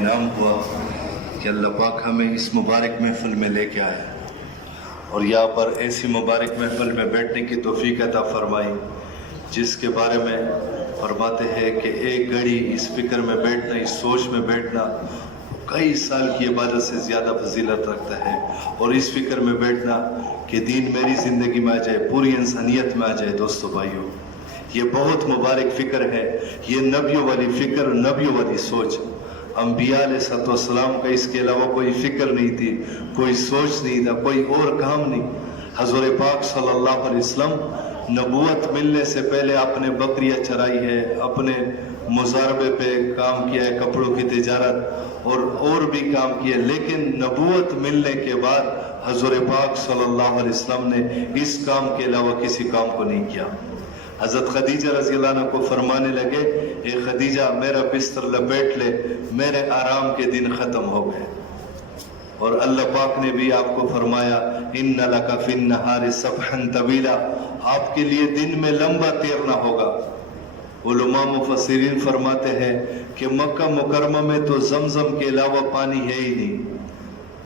इनाम हुआ कि अल्लाह पाक हमें इस मुबारक महफिल में लेके आए और यहाँ पर ऐसी मुबारक महफिल में बैठने की तौफीक अता फरमाई जिसके बारे में फरमाते हैं कि एक घड़ी इस फिक्र में बैठना, इस सोच में बैठना कई साल की इबादत से ज़्यादा फजीलत रखता है। और इस फिक्र में बैठना कि दीन मेरी ज़िंदगी में आ जाए, पूरी इंसानियत में आ जाए। दोस्तों भाइयों, ये बहुत मुबारक फ़िक्र है। ये नबियों वाली फ़िक्र, नबियों वाली सोच। अंबिया अलैहिस्सलाम का इसके अलावा कोई फ़िक्र नहीं थी, कोई सोच नहीं था, कोई और काम नहीं। हज़रत पाक सल्लल्लाहु अलैहि वसल्लम नबूवत मिलने से पहले आपने बकरियाँ चराई है, अपने मुजारबे पे काम किया है, कपड़ों की तिजारत और भी काम किया। लेकिन नबूवत मिलने के बाद हज़रत पाक सल्लल्लाहु अलैहि वसल्लम ने इस काम के अलावा किसी काम को नहीं किया। हज़रत खदीजा रज़ी अल्लाह अन्हा को फरमाने लगे, ए खदीजा मेरा बिस्तर लपेट ले, मेरे आराम के दिन ख़त्म हो गए। और अल्लाह पाक ने भी आपको फरमाया, इन्ना लका फिन नहारि सबहन तवीला, आपके लिए दिन में लंबा तैरना होगा। उलमा मुफस्सिरीन फरमाते हैं कि मक्का मुकरमा में तो जमजम के अलावा पानी है ही नहीं,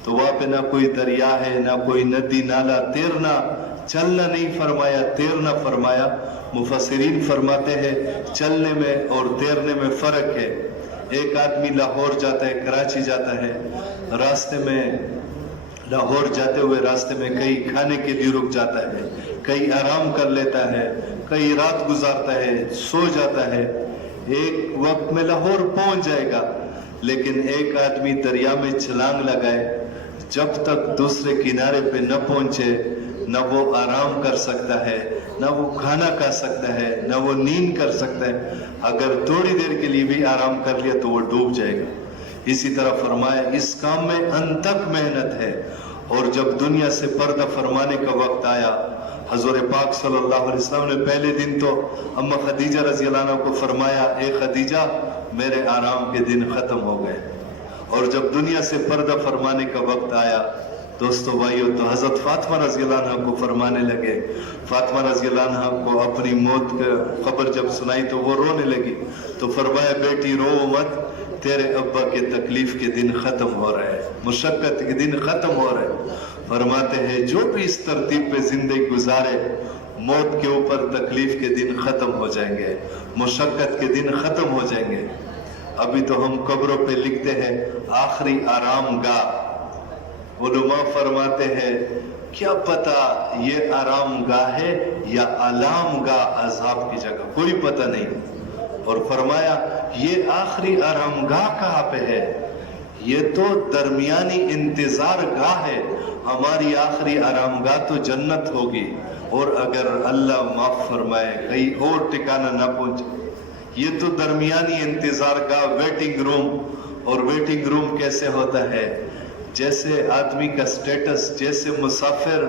तो वहाँ पे ना कोई दरिया है, ना कोई नदी नाला। तैरना, चलना नहीं फरमाया, तैरना फरमाया। मुफस्सिरीन फरमाते हैं चलने में और तैरने में फ़र्क है। एक आदमी लाहौर जाता है, कराची जाता है, रास्ते में लाहौर जाते हुए रास्ते में कहीं खाने के लिए रुक जाता है, कहीं आराम कर लेता है, कहीं रात गुजारता है, सो जाता है। एक वक्त में लाहौर पहुंच जाएगा, लेकिन एक आदमी दरिया में छलांग लगाए, जब तक दूसरे किनारे पे न पहुंचे न वो आराम कर सकता है, न वो खाना खा सकता है, न वो नींद कर सकता है। अगर थोड़ी देर के लिए भी आराम कर लिया तो वो डूब जाएगा। इसी तरह फरमाया इस काम में अनथक मेहनत है। और जब दुनिया से पर्दा फरमाने का वक्त आया, हज़रत पाक सल्लल्लाहु अलैहि वसल्लम ने पहले दिन तो अम्मा खदीजा रज़ी अल्लाह अन्हा को फरमाया, ए खदीजा मेरे आराम के दिन ख़त्म हो गए। और जब दुनिया से पर्दा फरमाने का वक्त आया, दोस्तों भाइयों, तो हज़रत फातिमा रज़ी अल्लाह अन्हा को फरमाने लगे। फातिमा रज़ी अल्लाह अन्हा को अपनी मौत का खबर जब सुनाई तो वो रोने लगी। तो फरमाया, बेटी रो मत, तेरे अब्बा के तकलीफ के दिन ख़त्म हो रहे हैं, मुशक्क़त के दिन ख़त्म हो रहे हैं। फरमाते हैं जो भी इस तरतीब पे ज़िंदगी गुजारे, मौत के ऊपर तकलीफ के दिन ख़त्म हो जाएंगे, मुशक्क़त के दिन ख़त्म हो जाएंगे। अभी तो हम कब्रों पे लिखते हैं आखिरी आराम गाह। उलमा फरमाते हैं क्या पता ये आराम गाह है या अलाम गाह, अज़ाब की जगह, कोई पता नहीं। और फरमाया ये आखिरी आराम गाह कहाँ पे है? ये तो दरमियानी इंतजार गाह है। हमारी आखिरी आराम गाह तो जन्नत होगी, और अगर अल्लाह माफ फरमाए कहीं और ठिकाना ना पहुंचे, ये तो दरमियानी इंतजार गाह, वेटिंग रूम। और वेटिंग रूम कैसे होता है? जैसे आदमी का स्टेटस, जैसे मुसाफिर,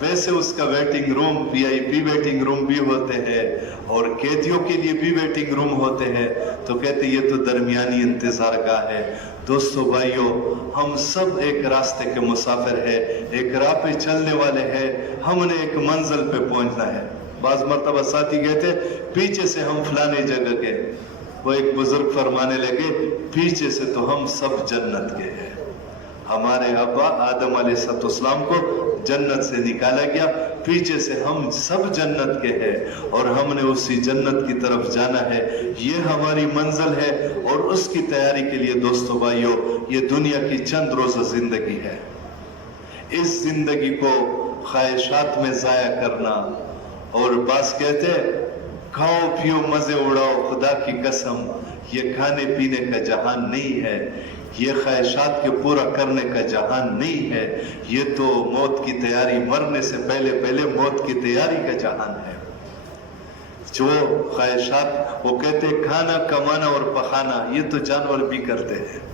वैसे उसका waiting room, VIP waiting room भी होते हैं, और कैदियों के लिए भी वेटिंग रूम होते हैं। तो कहते ये तो दरमियानी इंतजार गाह है। दोस्तों भाइयों, हम सब एक रास्ते के मुसाफिर है, एक राह पे चलने वाले हैं। हमने एक मंजिल पे पहुंचना है। बाज मर्तबा साथी कहते पीछे से हम फलाने जगह के, वो एक बुजुर्ग फरमाने लगे पीछे से तो हम सब जन्नत के हैं। हमारे अब्बा आदम अलैहिस्सलाम को जन्नत से निकाला गया, पीछे से हम सब जन्नत के हैं, और हमने उसी जन्नत की तरफ जाना है। ये हमारी मंजिल है, और उसकी तैयारी के लिए दोस्तों भाइयों, ये दुनिया की चंद रोज़ा जिंदगी है। इस जिंदगी को ख्वाहिशात में ज़ाया करना, और बस कहते खाओ पियो मजे उड़ाओ, खुदा की कसम ये खाने पीने का जहान नहीं है, ये ख्वाहिशात के पूरा करने का जहान नहीं है। ये तो मौत की तैयारी, मरने से पहले पहले मौत की तैयारी का जहान है। जो ख्वाहिशात, वो कहते खाना कमाना और पकाना, ये तो जानवर भी करते हैं।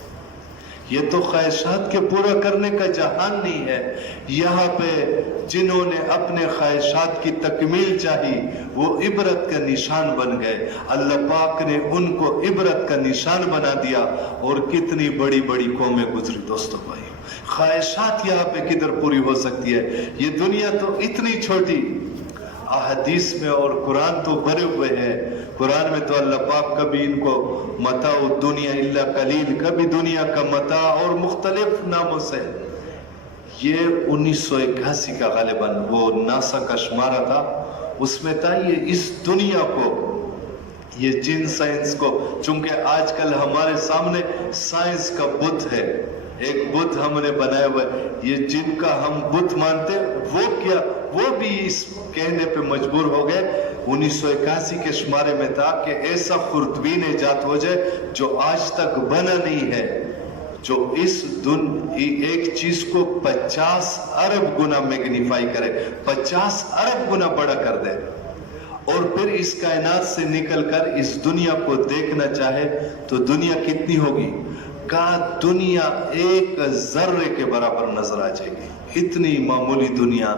ये तो ख्वाहिशात के पूरा करने का जहान नहीं है। यहाँ पे जिन्होंने अपने ख्वाहिशात की तकमील चाही, वो इबरत का निशान बन गए। अल्लाह पाक ने उनको इबरत का निशान बना दिया, और कितनी बड़ी बड़ी कौमें गुजरी। दोस्तों भाई, ख्वाहिशात यहाँ पे किधर पूरी हो सकती है? ये दुनिया तो इतनी छोटी, अहदीस में और कुरान तो भरे हुए हैं, قرآن میں تو اللہ پاک کبھی ان کو متاع الدنیا الا قلیل، کبھی دنیا کا متاع اور مختلف ناموں سے، یہ 1981 کا غالباً وہ ناسا کا شمارہ تھا، اس میں تھا یہ اس دنیا کو، یہ جن سائنس کو، چونکہ آج کل ہمارے سامنے سائنس کا بت ہے، ایک بت ہم نے بنایا ہوا ہے، یہ جن کا ہم بت مانتے وہ کیا، وہ بھی اس کہنے پہ مجبور ہو گئے 1981 کے شمارے میں تھا کہ ایسا خوردبین ایجاد ہو جائے جو آج تک بنا نہیں ہے، جو اس ایک چیز کو 50 ارب گنا میگنیفائی کرے، 50 ارب گنا بڑا کر دے، اور پھر اس کائنات سے نکل کر اس دنیا کو دیکھنا چاہے تو دنیا کتنی ہوگی؟ کہا دنیا ایک ذرے کے برابر نظر آ جائے گی، اتنی معمولی دنیا۔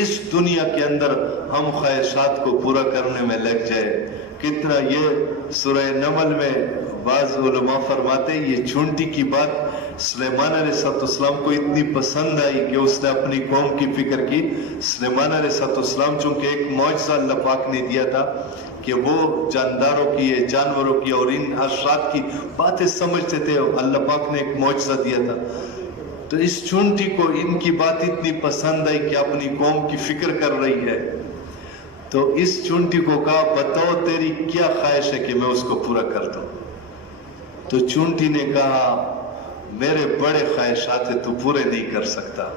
اس دنیا کے اندر ہم خواہشات کو پورا کرنے میں لگ جائے، کتنا یہ سورہ نمل میں بعض علماء فرماتے ہیں یہ چونٹی کی بات سلیمان علیہ السلام کو اتنی پسند آئی کہ اس نے اپنی قوم کی فکر کی۔ سلیمان علیہ السلام چونکہ ایک معجزہ اللہ پاک نے دیا تھا کہ وہ جانداروں کی، جانوروں کی اور ان حشرات کی باتیں سمجھتے تھے، اللہ پاک نے ایک معجزہ دیا تھا، تو اس چونٹی کو ان کی بات اتنی پسند آئی کہ اپنی قوم کی فکر کر رہی ہے، تو اس چونٹی کو کہا بتاؤ تیری کیا خواہش ہے کہ میں اس کو پورا کر دوں؟ تو چونٹی نے کہا میرے بڑے خواہشات ہیں، تو پورے نہیں کر سکتا۔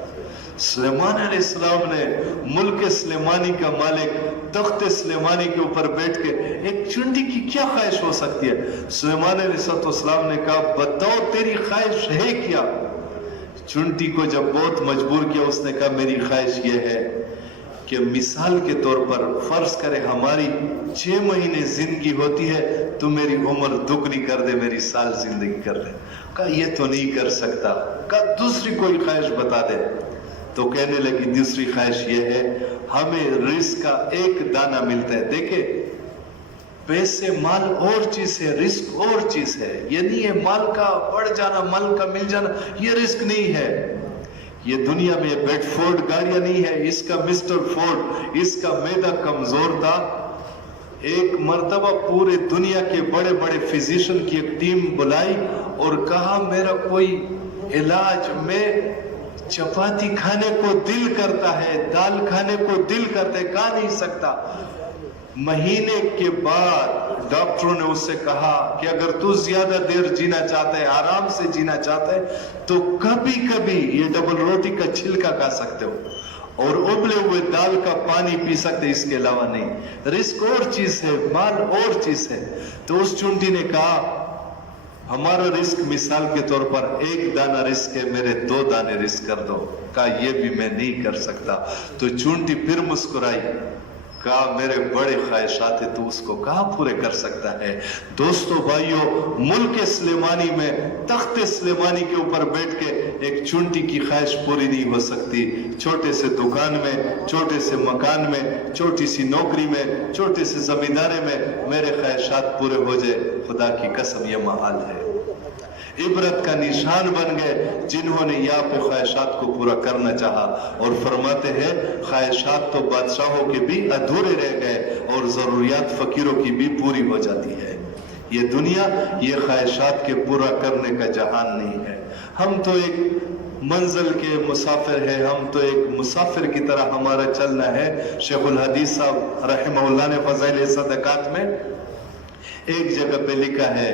سلیمان علیہ السلام نے ملک سلیمانی کا مالک تخت سلیمانی کے اوپر بیٹھ کے ایک چونٹی کی کیا خواہش ہو سکتی ہے؟ سلیمان علیہ السلام نے کہا بتاؤ تیری خواہش ہے کیا؟ چونٹی کو جب بہت مجبور کیا، اس نے کہا میری خواہش یہ ہے کہ مثال کے طور پر فرض کرے ہماری 6 مہینے زندگی ہوتی ہے تو میری عمر دگنی کر دے، میری سال زندگی کر دے۔ کہا یہ تو نہیں کر سکتا، کہا دوسری کوئی خواہش بتا دے۔ تو کہنے لگی دوسری خواہش یہ ہے ہمیں رزق کا ایک دانہ ملتا ہے، دیکھیں پیسے مال اور چیز ہے، رزق اور چیز ہے، یہ نہیں ہے مال کا بڑھ جانا، مال کا مل جانا، یہ رزق نہیں ہے۔ یہ دنیا میں بیڈ فورڈ گاڑیاں نہیں ہے، اس کا مسٹر فورڈ، اس کا معدہ کمزور تھا، ایک مرتبہ پورے دنیا کے بڑے بڑے فزیشین کی ایک ٹیم بلائی اور کہا میرا کوئی علاج، میں چپاتی کھانے کو دل کرتا ہے، دال کھانے کو دل کرتا ہے، کھا نہیں سکتا۔ مہینے کے بعد ڈاکٹروں نے اس سے کہا کہ اگر تو زیادہ دیر جینا چاہتا ہے، آرام سے جینا چاہتا ہے تو کبھی کبھی یہ ڈبل روٹی کا چھلکا کھا سکتے ہو اور ابلے ہوئے دال کا پانی پی سکتے، اس کے علاوہ نہیں۔ رزق اور چیز ہے، مال اور چیز ہے۔ تو اس چونٹی نے کہا ہمارا رزق مثال کے طور پر ایک دانہ رزق ہے، میرے 2 دانے رزق کر دو۔ کہا یہ بھی میں نہیں کر سکتا۔ تو چونٹی پھر مسکرائی، کہا میرے بڑے خواہشات ہیں، تو اس کو کہاں پورے کر سکتا ہے؟ دوستو بھائیو، ملک سلیمانی میں تخت سلیمانی کے اوپر بیٹھ کے ایک چونٹی کی خواہش پوری نہیں ہو سکتی۔ چھوٹے سے دکان میں، چھوٹے سے مکان میں، چھوٹی سی نوکری میں، چھوٹے سے زمیندارے میں میرے خواہشات پورے ہو جائے، خدا کی قسم یہ محال ہے۔ عبرت کا نشان بن گئے جنہوں نے یہاں پہ خواہشات کو پورا کرنا چاہا، اور فرماتے ہیں خواہشات تو بادشاہوں کے بھی ادھورے رہ گئے اور ضروریات فقیروں کی بھی پوری ہو جاتی ہے۔ یہ دنیا یہ خواہشات کے پورا کرنے کا جہان نہیں ہے۔ ہم تو ایک منزل کے مسافر ہیں، ہم تو ایک مسافر کی طرح ہمارا چلنا ہے۔ شیخ الحدیث صاحب رحمہ اللہ نے فضائل صدقات میں ایک جگہ پہ لکھا ہے،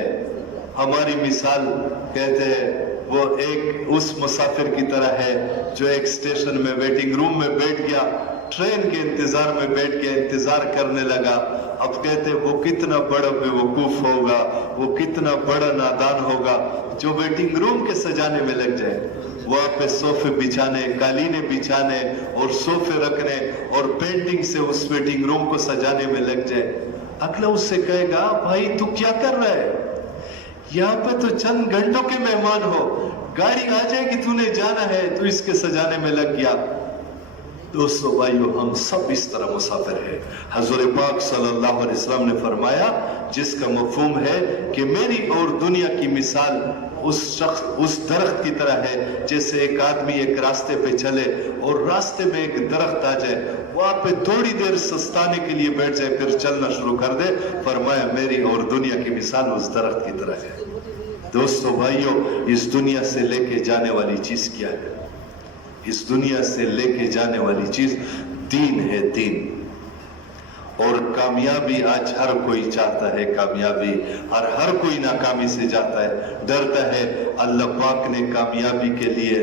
ہماری مثال کہتے ہیں وہ ایک اس مسافر کی طرح ہے جو ایک اسٹیشن میں ویٹنگ روم میں بیٹھ گیا، ٹرین کے انتظار میں بیٹھ کے انتظار کرنے لگا۔ اب کہتے ہیں وہ کتنا بڑا بے وقوف ہوگا، وہ کتنا بڑا نادان ہوگا جو ویٹنگ روم کے سجانے میں لگ جائے، وہاں پہ صوفے بچھانے، قالینیں بچھانے اور صوفے رکھنے اور پینٹنگ سے اس ویٹنگ روم کو سجانے میں لگ جائے۔ اگلا اس سے کہے گا بھائی تو کیا کر رہا ہے؟ یہاں پہ تو چند گھنٹوں کے مہمان ہو، گاڑی آ جائے گی، تو نے جانا ہے، تو اس کے سجانے میں لگ گیا۔ दोस्तों भाइयों, हम सब इस तरह मुसाफिर हैं। हजूर पाक सल्लल्लाहु अलैहि वसल्लम ने फरमाया, जिसका मफहूम है कि मेरी और दुनिया की मिसाल उस दरख्त की तरह है, जैसे एक आदमी एक रास्ते पे चले और रास्ते में एक दरख्त आ जाए, वहां पे थोड़ी देर सस्ताने के लिए बैठ जाए, फिर चलना शुरू कर दे। फरमाया मेरी और दुनिया की मिसाल उस दरख्त की तरह है। दोस्तों भाइयों, इस दुनिया से लेके जाने वाली चीज क्या है? इस दुनिया से लेके जाने वाली चीज दीन है, दीन। और कामयाबी आज हर कोई चाहता है, कामयाबी हर कोई नाकामी से जाता है, डरता है। अल्लाह पाक ने कामयाबी के लिए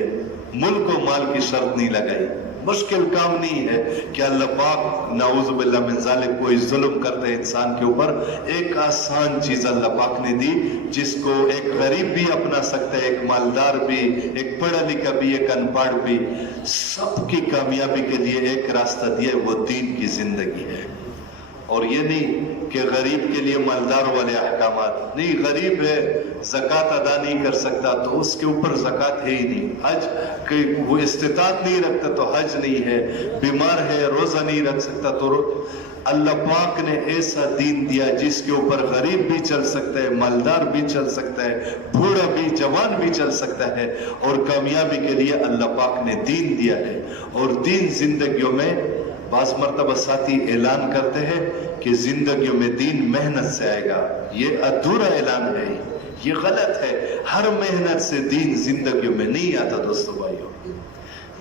मुल्क और माल की शर्त नहीं लगाई। मुश्किल काम नहीं है कि अल्लाह पाक नाउज़ु बिल्लाह मिन ज़ालिक कोई जुल्म करते हैं इंसान के ऊपर। एक आसान चीज अल्लाह पाक ने दी, जिसको एक गरीब भी अपना सकता है, एक मालदार भी, एक पढ़ा लिखा भी, एक अनपढ़ भी। सबकी कामयाबी के लिए एक रास्ता दिया, वो दीन की जिंदगी है। और ये नहीं कि गरीब के लिए मालदार वाले अहकामात नहीं। गरीब है, ज़कात अदा नहीं कर सकता तो उसके ऊपर ज़कात है ही नहीं। हज वो इस्तिताअत नहीं रखता तो हज नहीं है। बीमार है, रोजा नहीं रख सकता तो अल्लाह पाक ने ऐसा दीन दिया जिसके ऊपर गरीब भी चल सकता है, मालदार भी चल सकता है, बूढ़ा भी, जवान भी चल सकता है। और कामयाबी के लिए अल्लाह पाक ने दीन दिया है। और दीन जिंदगियों में बाज़ मर्तबा साथी ऐलान करते हैं कि जिंदगियों में दीन मेहनत से आएगा। ये अधूरा ऐलान है, ये गलत है। हर मेहनत से दीन जिंदगियों में नहीं आता। दोस्तों भाइयों,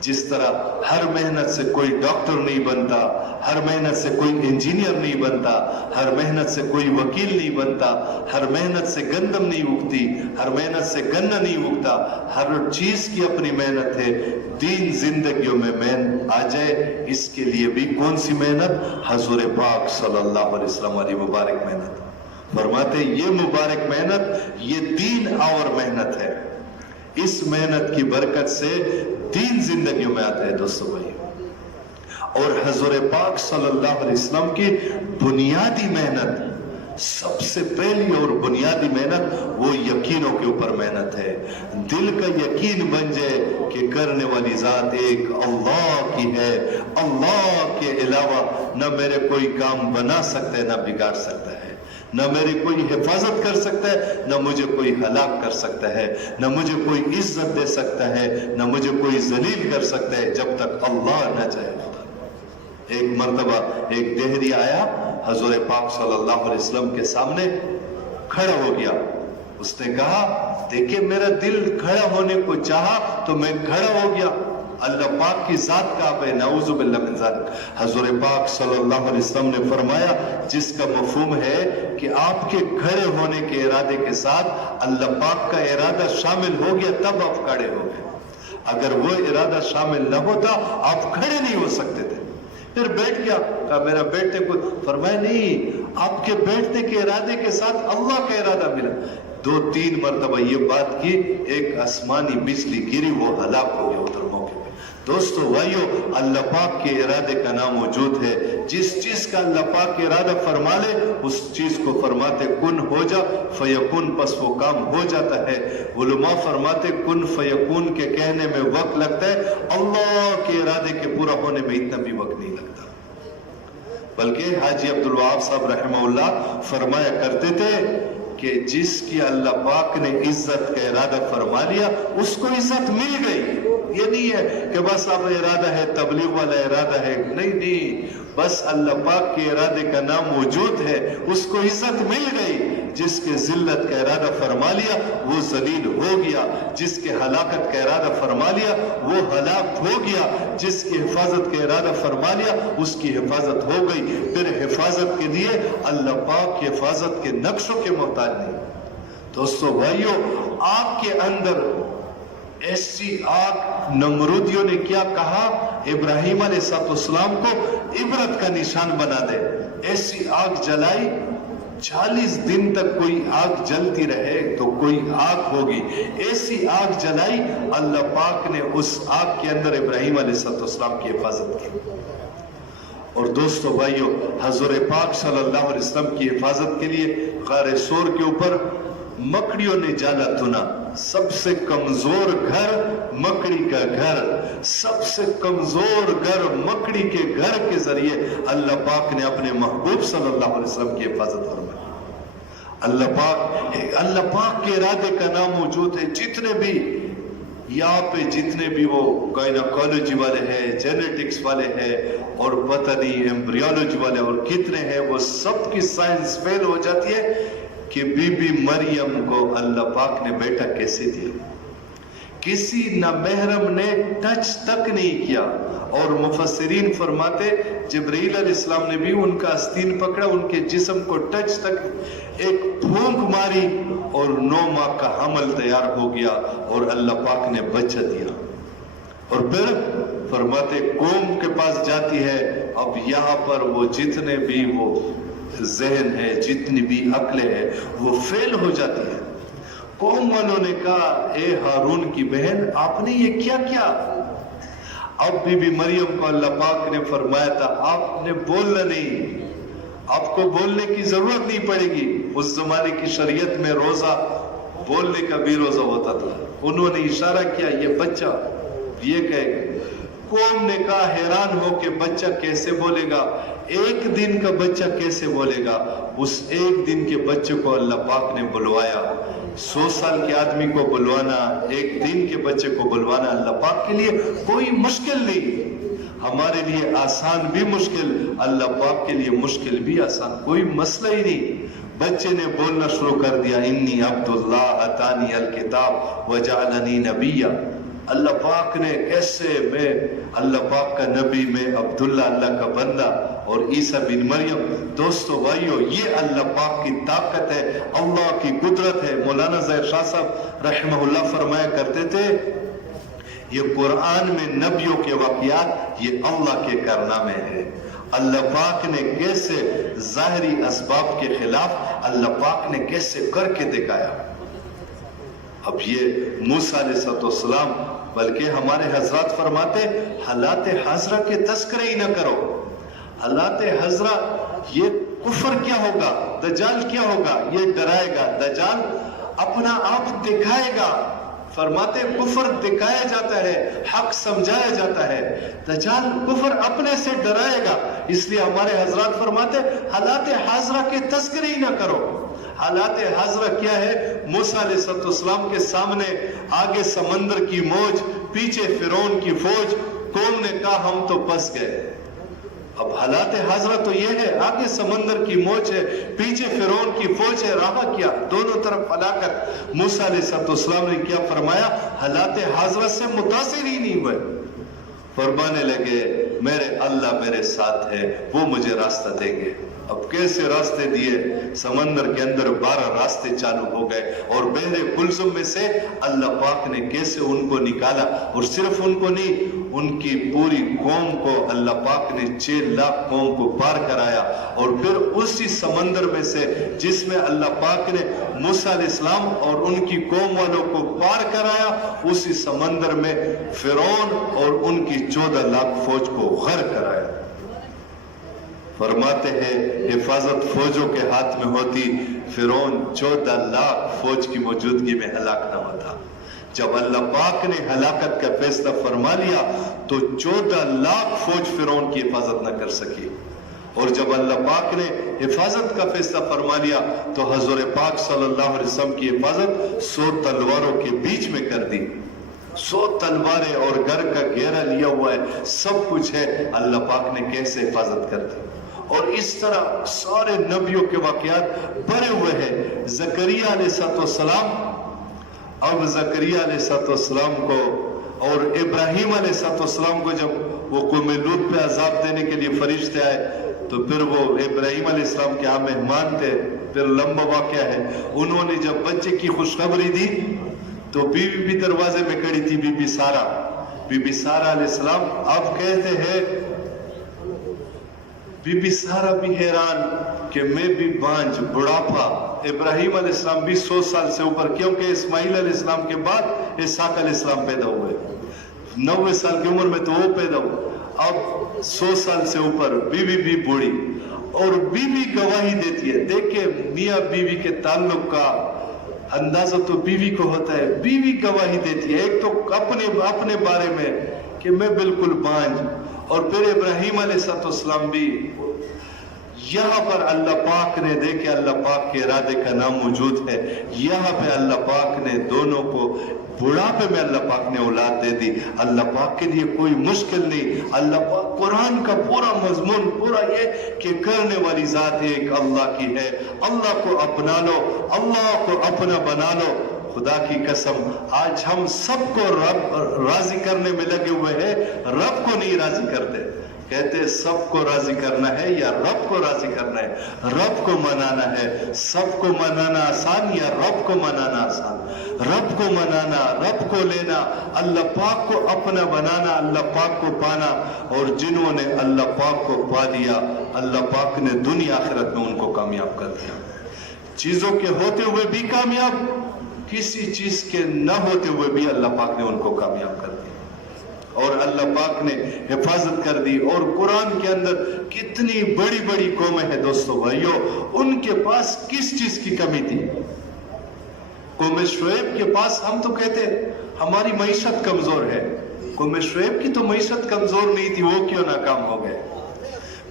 जिस तरह हर मेहनत से कोई डॉक्टर नहीं बनता, हर मेहनत से कोई इंजीनियर नहीं बनता, हर मेहनत से कोई वकील नहीं बनता, हर मेहनत से गंदम नहीं उगती, हर मेहनत से गन्ना नहीं उगता, हर चीज की अपनी मेहनत है। दीन जिंदगियों में मेहनत आ जाए, इसके लिए भी कौन सी मेहनत? हजूर पाक सल्लल्लाहु अलैहि वसल्लम वाली मुबारक मेहनत। फरमाते ये मुबारक मेहनत, ये दीन और मेहनत है। इस मेहनत की बरकत से दीन जिंदगियों में आता है। दोस्तों भाई, और हजूर पाक सल्लल्लाहु अलैहि वसल्लम की बुनियादी मेहनत, सबसे पहली और बुनियादी मेहनत वो यकीनों के ऊपर मेहनत है। दिल का यकीन बन जाए कि करने वाली जात एक अल्लाह की है, अल्लाह के अलावा न मेरे कोई काम बना सकता है, न बिगाड़ सकता है, न मेरी कोई हिफाजत कर सकता है, न मुझे कोई हलाक कर सकता है, न मुझे कोई इज्जत दे सकता है, न मुझे कोई जलील कर सकता है, जब तक अल्लाह न चाहे। एक मर्तबा एक देहरी आया, हजूर पाक सल्लल्लाहु अलैहि वसल्लम के सामने खड़ा हो गया। उसने कहा, देखिए मेरा दिल खड़ा होने को चाहा तो मैं खड़ा हो गया। अल्लाह पाक की जात का आप है, नाउज़ु बिल्लाह मिन ज़ालिक। हजूर पाक सल्लल्लाहु अलैहि वसल्लम ने फरमाया, जिसका मफहूम है कि आपके खड़े होने के इरादे के साथ अल्लाह पाक का इरादा शामिल हो गया, तब आप खड़े हो गए। अगर वो इरादा शामिल न होता, आप खड़े नहीं हो सकते थे। फिर बैठ गया, कहा मेरा बैठने को। फरमाया नहीं, आपके बैठने के इरादे के साथ अल्लाह का इरादा मिला। 2-3 मरतबा ये बात की, एक आसमानी बिजली गिरी, वो हलाक हो गया उधर मौके पे। दोस्तों भाइयों, अल्लाह पाक के इरादे का नाम मौजूद है। जिस चीज का अल्लाह पाक इरादा फरमा ले, उस चीज को फरमाते कुन हो जा फयकुन, बस वो काम हो जाता है। उलमा फरमाते कुन फयकुन के कहने में वक्त लगता है, अल्लाह के इरादे के पूरा होने में इतना भी वक्त नहीं लगता। बल्कि हाजी अब्दुल वहाब साहब रहमहुल्लाह फरमाया करते थे कि जिसकी अल्लाह पाक ने इज्जत का इरादा फरमा लिया, उसको इज्जत मिल गई। ये नहीं है कि बस अब इरादा है, तबलीग वाला इरादा है, नहीं, बस अल्लाह पाक के इरादे का नाम मौजूद है, उसको इज्जत मिल गई। जिसके जिल्लत का इरादा फरमा लिया, वो जलील हो गया। जिसके हलाकत का इरादा फरमा लिया, वो हलाक हो गया। जिसकी हिफाजत का इरादा फरमा लिया, उसकी हिफाजत हो गई। फिर हिफाजत के लिए अल्लाह पाक की हिफाजत के नक्शों के मोहताज नहीं। दोस्तों भाइयों, आग के अंदर ऐसी आग, नमरूदियों ने क्या कहा, इब्राहिम अलैहिस्सलाम को इबरत का निशान बना दे। ऐसी आग जलाई, 40 दिन तक कोई आग जलती रहे तो कोई आग होगी। ऐसी आग जलाई, अल्लाह पाक ने उस आग के अंदर इब्राहिम अलैहिस्सलाम की हिफाजत की। और दोस्तों भाइयों, हजूर पाक सल्लल्लाहु अलैहि वसल्लम की हिफाजत के लिए गारे सोर के ऊपर मकड़ियों ने जाला तुना। सबसे कमजोर घर मकड़ी का घर, सबसे कमजोर घर मकड़ी के घर के जरिए अल्लाह पाक ने अपने महबूब सल्लल्लाहु अलैहि वसल्लम की हिफाजत फरमाई। अल्लाह पाक के इरादे का नाम मौजूद है। जितने भी यहाँ पे जितने भी वो गायनोकोलॉजी वाले हैं, जेनेटिक्स वाले हैं और पता नहीं एम्ब्रियोलॉजी वाले और कितने हैं, वो सब की साइंस फेल हो जाती है कि बीबी मरियम को अल्लाह पाक ने बेटा कैसे दिया। किसी नामहरम ने टच तक नहीं किया। और मुफस्सिरीन फरमाते जिब्रील अलैहिस्सलाम ने भी उनका आस्तीन पकड़ा, उनके जिस्म को टच तक एक फूंक मारी और 9 माह का हमल तैयार हो गया और अल्लाह पाक ने बच्चा दिया। और फिर फरमाते कौम के पास जाती है। अब यहाँ पर वो जितने भी वो जहन है, जितनी भी अक्लें है, वो फेल हो जाती है। कौम वालों ने कहा, ए हारून की बहन, आपने ये क्या किया? अब बीबी मरियम को अल्लाह पाक ने फरमाया था आपने बोलना नहीं, आपको बोलने की जरूरत नहीं पड़ेगी। उस जमाने की शरीयत में रोजा बोलने का भी रोजा होता था। उन्होंने इशारा किया ये बच्चा ये कहेगा। कौम ने कहा हैरान हो के बच्चा कैसे बोलेगा, एक दिन का बच्चा कैसे बोलेगा? उस एक दिन के बच्चे को अल्लाह पाक ने बुलवाया। 100 साल के आदमी को बुलवाना, एक दिन के बच्चे को बुलवाना अल्लाह पाक के लिए कोई मुश्किल नहीं। हमारे लिए आसान भी मुश्किल, अल्लाह पाक के लिए मुश्किल भी आसान, कोई मसला ही नहीं। बच्चे ने बोलना शुरू कर दिया, इन्नी अब्दुल्लाह अतानी अल किताब वजअलनी नबिया। अल्लाह पाक ने कैसे, मैं अल्लाह पाक का नबी, में अब्दुल्ला अल्लाह का बंदा और ईसा बिन मरियम। दोस्तों भाइयों, ये अल्लाह पाक की ताकत है, अल्लाह की कुदरत है। मौलाना ज़हर शाह साहब रहमहुल्लाह फरमाया करते थे, ये कुरान में नबियों के वाक़ियात ये अल्लाह के कारनामे हैं। अल्लाह पाक ने कैसे ज़ाहिरी असबाब के खिलाफ अल्लाह पाक ने कैसे करके दिखाया। अब ये मूसा अलैहिस्सलाम, बल्कि हमारे हजरत फरमाते हालात हाजरा के तस्करे ही ना करो। हालात हाजरा ये कुफर क्या होगा, दज्जाल क्या होगा, ये डराएगा। दज्जाल अपना आप दिखाएगा। फरमाते कुफर दिखाया जाता है, हक समझाया जाता है। दज्जाल कुफर अपने से डराएगा। इसलिए हमारे हजरत फरमाते हालात हाजरा के तस्करे ही ना करो। हालात हाजरा क्या है? मूसा अलैहिस्सलाम के सामने आगे समंदर की मौज, पीछे फिरौन की फौज। कौम ने कहा हम तो फंस गए। अब हालात हाजरा तो ये है, आगे समंदर की मौज है, पीछे फिरौन की फौज है, रहा क्या? दोनों तरफ हलाकत। मूसा अलैहिस्सलाम ने क्या फरमाया? हालात हाजरा से मुतासिर ही नहीं हुए। फरमाने लगे मेरे अल्लाह मेरे साथ है, वो मुझे रास्ता देंगे। अब कैसे रास्ते दिए? समंदर के अंदर 12 रास्ते चालू हो गए और बहरे कुलसुम में से अल्लाह पाक ने कैसे उनको निकाला। और सिर्फ उनको नहीं, उनकी पूरी कौम को अल्लाह पाक ने 6 लाख कौम को पार कराया। और फिर उसी समंदर में से जिसमें अल्लाह पाक ने मूसा अलैहिस्सलाम और उनकी कौम वालों को पार कराया, उसी समंदर में फिरौन और उनकी 14 लाख फौज को गर्क कराया। फरमाते हैं हिफाजत फौजों के हाथ में होती, फिरौन 14 लाख फौज की मौजूदगी में हलाक न होता। जब अल्लाह पाक ने हलाकत का फैसला फरमा लिया तो 14 लाख फौज फिरौन की हिफाजत न कर सकी। और जब अल्लाह पाक ने हिफाजत का फैसला फरमा लिया तो हजूर पाक सल्लल्लाहु अलैहि वसल्लम की हिफाजत 100 तलवारों के बीच में कर दी। 100 तलवारें और घर का घेरा लिया हुआ है, सब कुछ है। अल्लाह पाक ने कैसे हिफाजत कर दी। और इस तरह सारे नबियों के वाक़यात भरे हुए हैं। ज़करिया अलैहिस्सलाम, अब ज़करिया अलैहिस्सलाम को और इब्राहीम अलैहिस्सलाम को जब वो कौम लूत पे अजाब देने के लिए फरिश्ते आए तो फिर वो इब्राहीम अलैहिस्सलाम के यहाँ मेहमान थे। फिर लंबा वाक़या है, उन्होंने जब बच्चे की खुशखबरी दी तो बीवी भी दरवाजे में खड़ी थी, बीबी सारा। बीबी सारा अलैहिस्सलाम अब कहते हैं, बीबी सारा भी हैरान कि मैं भी बांझ, बुढ़ापा। इब्राहीम अलैहिस्सलाम भी 100 साल से ऊपर, क्योंकि इस्माइल अलैहिस्सलाम के बाद इसहाक अलैहिस्सलाम पैदा हुए। 90 साल की उम्र में तो वो पैदा हुआ। अब 100 साल से ऊपर, बीवी भी बूढ़ी। और बीवी गवाही देती है। देखिए मियाँ बीवी के ताल्लुक का اندازہ تو بیوی کو ہوتا ہے، بیوی گواہی دیتی ہے ایک تو اپنے بارے میں کہ میں بالکل بانج، اور پھر ابراہیم علیہ السلام بھی یہاں پر اللہ پاک نے دیکھے، اللہ پاک کے ارادے کا نام موجود ہے، یہاں پہ اللہ پاک نے دونوں کو بڑھاپے میں اللہ پاک نے اولاد دے دی۔ اللہ پاک کے لیے کوئی مشکل نہیں۔ اللہ پاک قرآن کا پورا مضمون پورا یہ کہ کرنے والی ذات ایک اللہ کی ہے، اللہ کو اپنا لو، اللہ کو اپنا بنا لو۔ خدا کی قسم آج ہم سب کو رب راضی کرنے میں لگے ہوئے ہیں، رب کو نہیں راضی کرتے۔ کہتے سب کو راضی کرنا ہے یا رب کو راضی کرنا ہے؟ رب کو منانا ہے۔ سب کو منانا آسان یا رب کو منانا آسان؟ رب کو منانا، رب کو لینا، اللہ پاک کو اپنا بنانا، اللہ پاک کو پانا۔ اور جنہوں نے اللہ پاک کو پا دیا، اللہ پاک نے دنیا آخرت میں ان کو کامیاب کر دیا۔ چیزوں کے ہوتے ہوئے بھی کامیاب، کسی چیز کے نہ ہوتے ہوئے بھی اللہ پاک نے ان کو کامیاب کر دیا، اور اللہ پاک نے حفاظت کر دی۔ اور قرآن کے اندر کتنی بڑی بڑی قومیں ہیں دوستو بھائیو، ان کے پاس کس چیز کی کمی تھی؟ قوم شعیب کے پاس، ہم تو کہتے ہماری معیشت کمزور ہے، قوم شعیب کی تو معیشت کمزور نہیں تھی، وہ کیوں ناکام ہو گئے؟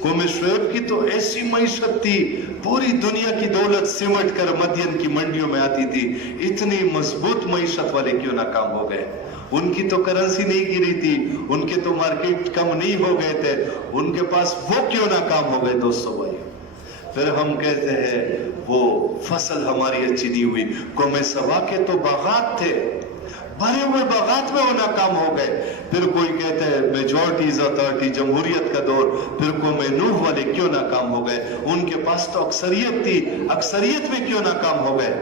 قوم شعیب کی تو ایسی معیشت تھی، پوری دنیا کی دولت سمٹ کر مدین کی منڈیوں میں آتی تھی، اتنی مضبوط معیشت والے کیوں ناکام ہو گئے؟ ان کی تو کرنسی نہیں گری تھی، ان کے تو مارکیٹ کم نہیں ہو گئے تھے، ان کے پاس وہ کیوں ناکام ہو گئے دوستو بھائی؟ پھر ہم کہتے ہیں وہ فصل ہماری اچھی نہیں ہوئی۔ قوم سبا کے تو باغات تھے، بھرے ہوئے باغات میں وہ ناکام ہو گئے۔ پھر کوئی کہتے ہیں میجورٹیز اتھارٹی، جمہوریت کا دور، پھر قوم نوح والے کیوں ناکام ہو گئے؟ ان کے پاس تو اکثریت تھی، اکثریت میں کیوں ناکام ہو گئے؟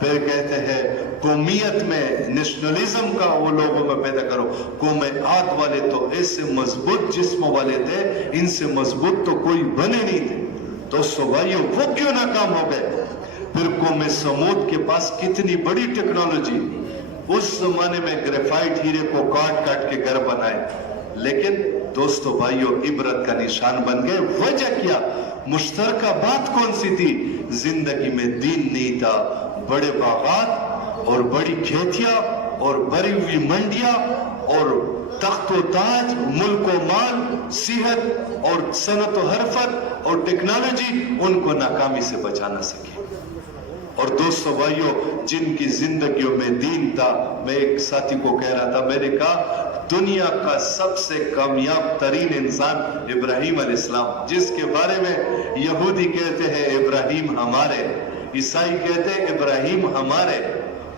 پھر کہتے ہیں قومیت میں نیشنلزم کا وہ لوگوں میں پیدا کرو۔ قوم عاد والے تو ایسے مضبوط جسموں والے تھے، ان سے مضبوط تو کوئی بنے نہیں تھے دوستو بھائیوں، وہ کیوں ناکام ہو گئے؟ پھر قوم سمود کے پاس کتنی بڑی ٹیکنالوجی، اس زمانے میں گریفائٹ ہیرے کو کاٹ کاٹ کے گھر بنائے، لیکن دوستو بھائیوں عبرت کا نشان بن گئے۔ وجہ کیا؟ مشترکہ بات کون سی تھی؟ زندگی میں دین نہیں تھا، بڑے باغات اور بڑی کھیتیاں اور بھری ہوئی منڈیاں اور تخت و تاج، ملک و مال، صحت اور صنعت و حرفت اور ٹیکنالوجی ان کو ناکامی سے بچا نہ سکی۔ اور دوستو بھائیوں جن کی زندگیوں میں دین تھا، میں ایک ساتھی کو کہہ رہا تھا، میں نے کہا دنیا کا سب سے کامیاب ترین انسان ابراہیم علیہ السلام، جس کے بارے میں یہودی کہتے ہیں ابراہیم ہمارے، عیسائی کہتے ہیں ابراہیم ہمارے،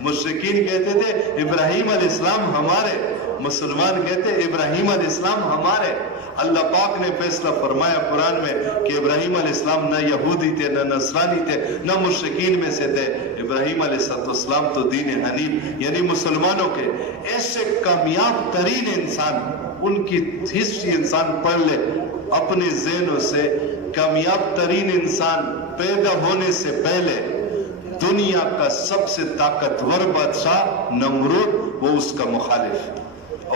مشرکین کہتے تھے ابراہیم علیہ السلام ہمارے، مسلمان کہتے ہیں ابراہیم علیہ السلام ہمارے۔ اللہ پاک نے فیصلہ فرمایا قرآن میں کہ ابراہیم علیہ السلام نہ یہودی تھے، نہ نصرانی تھے، نہ مشرکین میں سے تھے، ابراہیم علیہ السلام تو دین حنیف یعنی مسلمانوں کے۔ ایسے کامیاب ترین انسان، ان کی ہسٹری انسان پڑھ لے اپنے ذہنوں سے، کامیاب ترین انسان پیدا ہونے سے پہلے دنیا کا سب سے طاقتور بادشاہ نمرود، وہ اس کا مخالف،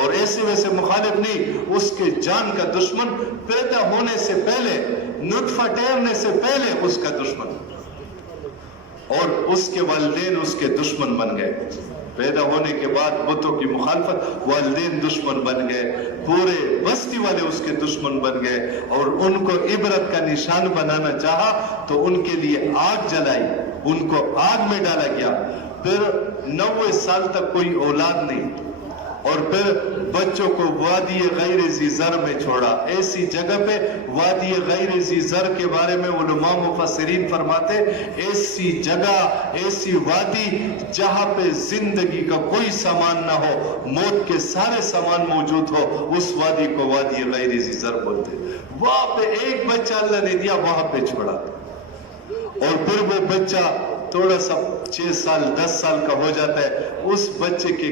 اور ایسے ویسے مخالف نہیں، اس کے جان کا دشمن، پیدا ہونے سے پہلے، نطفہ ٹھہرنے سے پہلے اس کا دشمن، اور اس کے والدین اس کے دشمن بن گئے۔ پیدا ہونے کے بعد بتوں کی مخالفت، والدین دشمن بن گئے، پورے بستی والے اس کے دشمن بن گئے، اور ان کو عبرت کا نشان بنانا چاہا تو ان کے لیے آگ جلائی، ان کو آگ میں ڈالا گیا۔ پھر 90 سال تک کوئی اولاد نہیں، اور پھر بچوں کو وادی غیر ذی زر میں چھوڑا، ایسی جگہ پہ وادی غیر ذی زر کے بارے میں علماء مفسرین فرماتے ایسی جگہ، ایسی وادی جہاں پہ زندگی کا کوئی سامان نہ ہو، موت کے سارے سامان موجود ہو، اس وادی کو وادی غیر ذی زر بولتے۔ وہاں پہ ایک بچہ اللہ نے دیا، وہاں پہ چھوڑا، اور پھر وہ بچہ تھوڑا سا 6 سال 10 سال کا ہو جاتا ہے، اس بچے کے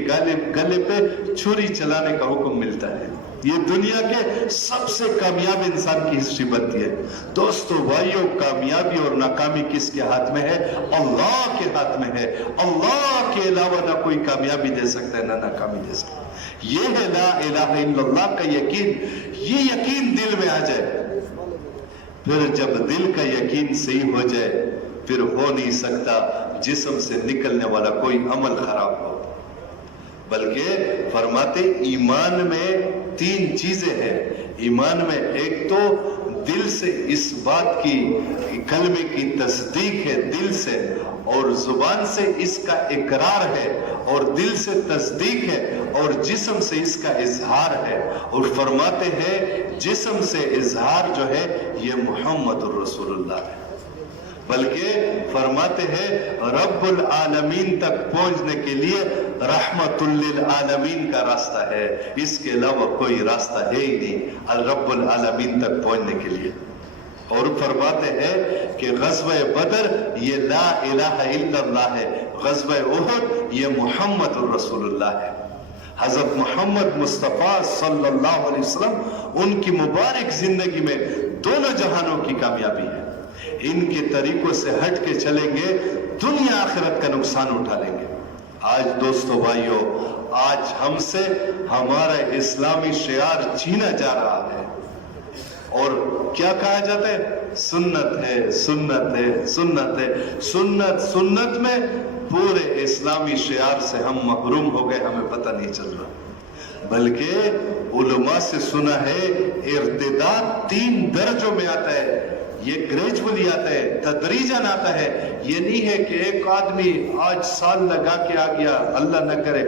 گلے پہ چھری چلانے کا حکم ملتا ہے۔ یہ دنیا کے سب سے کامیاب انسان کی ہسٹری بنتی ہے۔ دوستو بھائیوں کامیابی اور ناکامی کس کے ہاتھ میں ہے؟ اللہ کے ہاتھ میں ہے۔ اللہ کے علاوہ نہ کوئی کامیابی دے سکتا ہے، نہ ناکامی دے سکتا ہے۔ یہ ہے لا الہ الا اللہ کا یقین، یہ یقین دل میں آ جائے، پھر جب دل کا یقین صحیح ہو جائے پھر ہو نہیں سکتا جسم سے نکلنے والا کوئی عمل خراب ہو. بلکہ فرماتے ایمان میں 3 چیزیں ہیں. ایمان میں ایک تو دل سے اس بات کی کلمے کی تصدیق ہے دل سے, اور زبان سے اس کا اقرار ہے, اور دل سے تصدیق ہے, اور جسم سے اس کا اظہار ہے. اور فرماتے ہیں جسم سے اظہار جو ہے یہ محمد الرسول اللہ ہے. بلکہ فرماتے ہیں رب العالمین تک پہنچنے کے لیے رحمت للعالمین کا راستہ ہے, اس کے علاوہ کوئی راستہ ہے ہی نہیں رب العالمین تک پہنچنے کے لیے. اور فرماتے ہیں کہ غزوہ بدر یہ لا الہ الا اللہ ہے, غزوہ احد یہ محمد الرسول اللہ ہے. حضرت محمد مصطفیٰ صلی اللہ علیہ وسلم ان کی مبارک زندگی میں دونوں جہانوں کی کامیابی ہے. ان کے طریقوں سے ہٹ کے چلیں گے دنیا آخرت کا نقصان اٹھا لیں گے. آج دوستو بھائیو, آج ہم سے ہمارا اسلامی شعار چھینا جا رہا ہے, اور کیا کہا جاتا ہے سنت ہے سنت ہے سنت ہے. سنت میں پورے اسلامی شعار سے ہم محروم ہو گئے, ہمیں پتہ نہیں چل رہا. بلکہ علماء سے سنا ہے ارتداد 3 درجوں میں آتا ہے, یہ گریجولی آتا ہے, تدریجاً آتا ہے. یہ نہیں ہے کہ ایک آدمی آج سال لگا کے آ گیا, اللہ نہ کرے